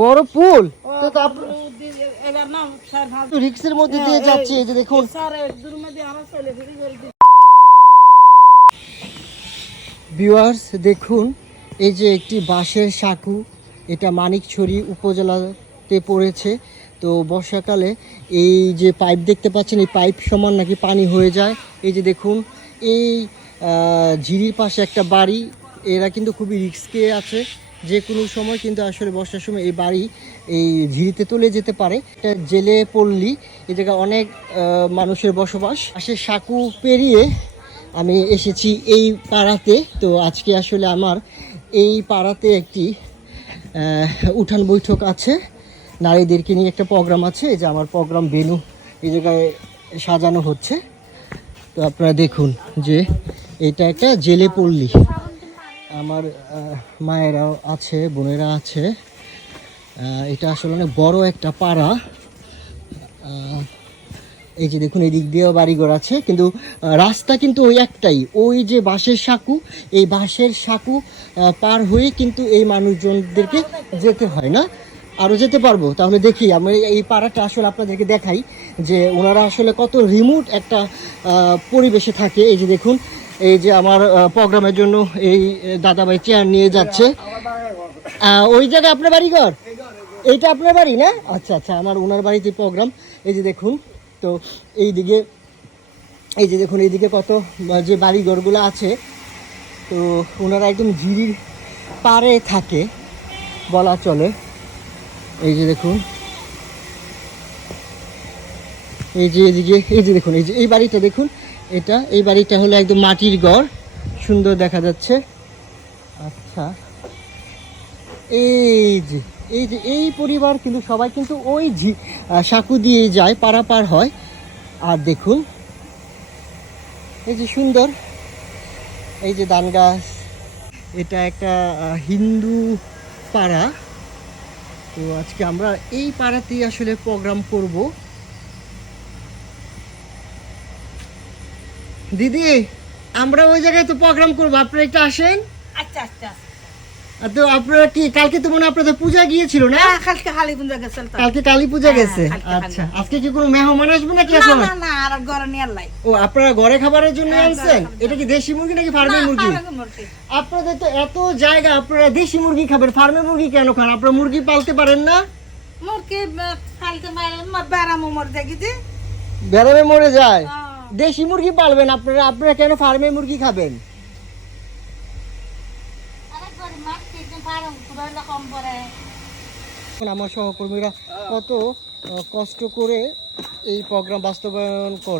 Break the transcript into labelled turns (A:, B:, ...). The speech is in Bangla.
A: বড় পুল রিক্সের মধ্যে দিয়ে যাচ্ছে এই যে দেখুন। ভিউয়ার্স দেখুন এই যে একটি বাঁশের সাঁকু এটা মানিকছড়ি উপজেলাতে পড়েছে। তো বর্ষাকালে এই যে পাইপ দেখতে পাচ্ছেন এই পাইপ সমান নাকি পানি হয়ে যায়। এই যে দেখুন এই আহ, ঝিরির পাশে একটা বাড়ি এরা কিন্তু খুবই রিস্কে আছে। যে কোনো সময় কিন্তু আসলে বর্ষার সময় এই বাড়ি এই ঝিরিতে তুলে যেতে পারে। এটা জেলে পল্লী, এ জায়গায় অনেক মানুষের বসবাস। আসে সাঁকু পেরিয়ে আমি এসেছি এই পাড়াতে। তো আজকে আসলে আমার এই পাড়াতে একটি উঠান বৈঠক আছে। নারীদেরকে নিয়ে একটা প্রোগ্রাম আছে। যে আমার প্রোগ্রাম বেনু এই জায়গায় সাজানো হচ্ছে। তো আপনারা দেখুন যে এটা একটা জেলে পল্লী। আমার মায়েরাও আছে, বোনেরা আছে। এটা আসলে অনেক বড় একটা পাড়া। এই যে দেখুন এই দিক দিয়েও বাড়িঘর আছে, কিন্তু রাস্তা কিন্তু ওই একটাই। ওই যে বাঁশের সাঁকু, এই বাঁশের সাঁকু পার হয়ে কিন্তু এই মানুষজনদেরকে যেতে হয় না। আরও যেতে পারব, তাহলে দেখি। আমি এই পাড়াটা আসলে আপনাদেরকে দেখাই যে ওনারা আসলে কত রিমোট একটা পরিবেশে থাকে। এই যে দেখুন এই যে আমার প্রোগ্রামের জন্য এই দাদাভাই চেয়ার নিয়ে যাচ্ছে। ওই জায়গায় আপনার বাড়ি ঘর এইটা আপনার বাড়ি না? আচ্ছা আচ্ছা আমার ওনার বাড়িতে প্রোগ্রাম। এই যে দেখুন, তো এই দিকে এই যে দেখুন, এইদিকে কত যে বাড়ি ঘরগুলো আছে, তো ওনারা একদম ঝিরির পারে থাকে, বলা চলে। এই যে দেখুন, এই যে এদিকে এই যে দেখুন, এই যে এই বাড়িটা দেখুন এটা। এই বাড়িটা হলো একদম মাটির ঘর। সুন্দর দেখা যাচ্ছে। আচ্ছা। এই যে এই যে, এই পরিবার কিন্তু, সবাই কিন্তু ওই ঝি সাঁকু দিয়ে যায়, পারাপার হয়। আর দেখুন, এই যে সুন্দর। এই যে ধান গাছ। এটা একটা হিন্দু পাড়া। তো আজকে আমরা এই পাড়াতেই আসলে প্রোগ্রাম করব। দিদি আমরা ওই জায়গায় তো প্রোগ্রাম করব। আপনারা একটু আসেন।
B: আচ্ছা আচ্ছা।
A: তো আপনারা কি কালকে তো মনে আপনাদের পূজা গিয়েছিল না?
B: হ্যাঁ, কালকে হালি পুঞ্জা গেছিল তো।
A: কালকে কালী পূজা
B: হ্যাঁ,
A: গেছে? আচ্ছা আজকে কি কোনো মেহমান আসবে নাকি
B: না না না আর ঘরে নিয়ে লাই
A: ও আপনারা ঘরে খাবারের জন্য
B: হ্যাঁ,
A: আনছেন? এটা কি দেশি মুরগি নাকি ফার্মের মুরগি? আপনাদের তো এত জায়গা আপনারা দেশি মুরগি খাবেন ফার্মের মুরগি কেন খান? আপনারা মুরগি পালতে পারেন না?
B: মুরগি কালকে মায়ের বেড়ামো মর দেখেছি
A: বেড়াবে মরে যায়?
B: হ্যাঁ।
A: দেশি মুরগি পালবেন আপনারা আপনারা কেন ফার্মে মুরগি খাবেন? আমার সহকর্মীরা কত কষ্ট করে এই প্রোগ্রাম বাস্তবায়ন করে।